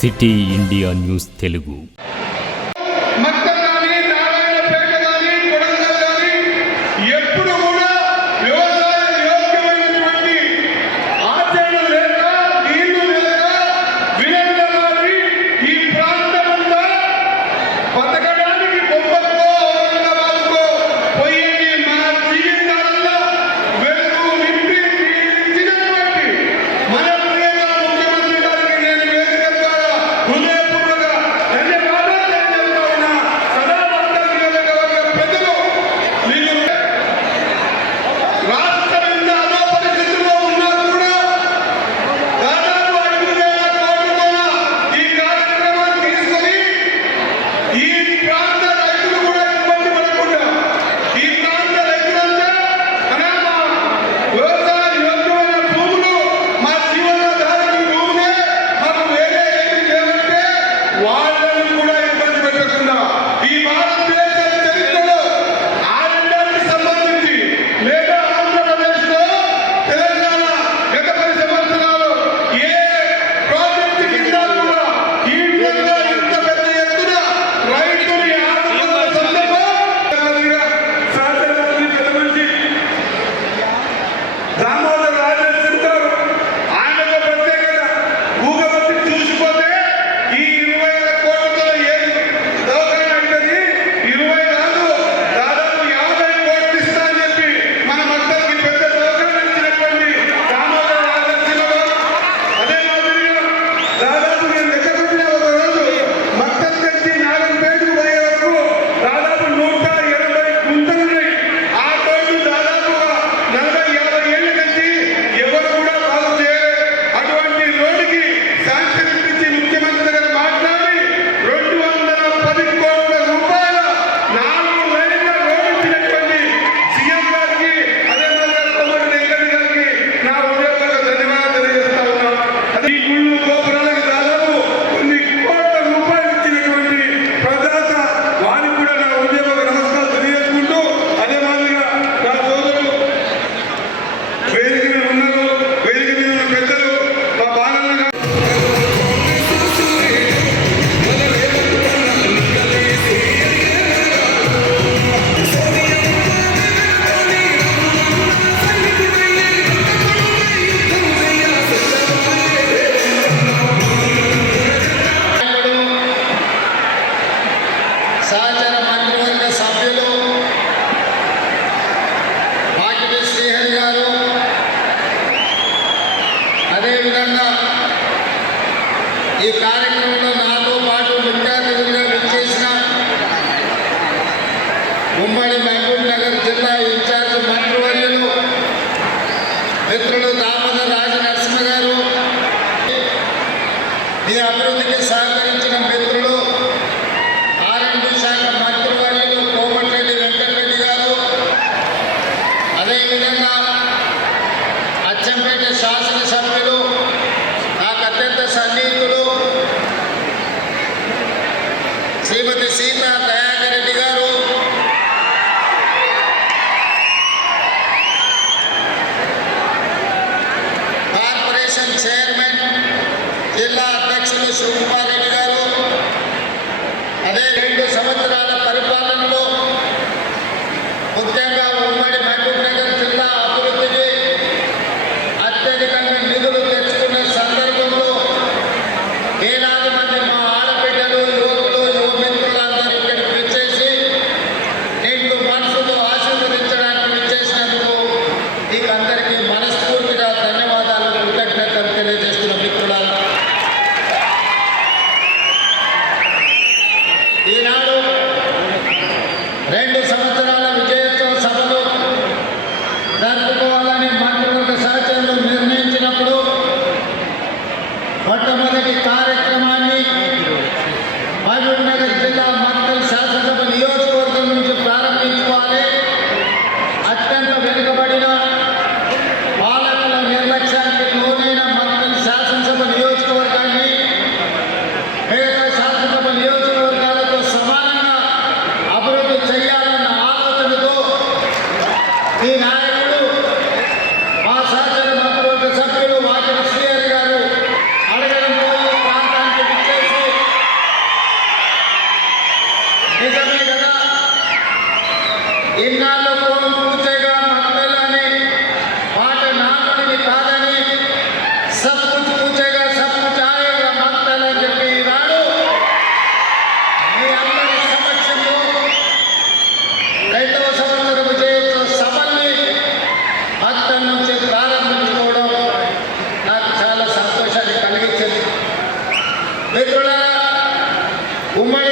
City India news Telugu. సహచర మంత్రివర్గ సభ్యులు వాకిటి శ్రీహరి గారు, అదేవిధంగా ఈ కార్యక్రమంలో నాతో పాటు ముఖ్య అతిథులుగా విచ్చేసిన ఉమ్మడి మహబూబ్ నగర్ జిల్లా ఇన్ఛార్జ్ మంత్రివర్యులు మిత్రులు దామోదర్ రాజనరసింహ గారు, ఈ అభివృద్ధికి సహకరించిన మిత్రులు ఆర్ఎండ్బి శాఖ మంత్రివర్యులు కోమటిరెడ్డి వెంకటరెడ్డి గారు, అదేవిధంగా అచ్చంపేట శాసనసభ్యులు నాకు అత్యంత సన్నిహితులు శ్రీమతి సీతా దయాకర్ రెడ్డి గారు, కార్పొరేషన్ చైర్మన్ జిల్లా అధ్యక్షులు శివకుమార్ రెడ్డి గారు, అదే 2 సంవత్సరాల పరిపాలనలో ముఖ్యంగా ఉమ్మడి మహబూబ్ నగర్ జిల్లా అభివృద్ధికి అత్యధికంగా నిధులు తెచ్చుకున్న సందర్భంలో వేలాది మంది మా ఆడబిడ్డలు, యువకులు, యువమిత్రులందరూ ఇక్కడికి విచ్చేసి నిండు మనసుతో ఆశీర్వదించడానికి విచ్చేసినందుకు మీకు అందరికీ మనస్ఫూర్తిగా ధన్యవాదాలు, కృతజ్ఞతలు తెలియజేస్తున్న మిత్రులారా, ఈనాడు 2 సంవత్సరాల విజయోత్సవ సభలు జరుపుకోవాలని మంత్రివర్గ సహచరులు నిర్ణయించినప్పుడు మొట్టమొదటి కార్యక్రమాన్ని ఇన్నాళ్ళు పూచగా మక్కలని మాట నానుడిని కాదని సబ్బు పూచగా సబ్బు ఛాయగా మక్కలని చెప్పి ఈనాడు మీ అందరి సమక్షంలో 2వ సంవత్సర విజయోత్సవ సభల్ని అక్కడి నుంచి ప్రారంభించుకోవడం నాకు చాలా సంతోషాన్ని కలిగించింది. మిత్రులారా, ఉమ్మడి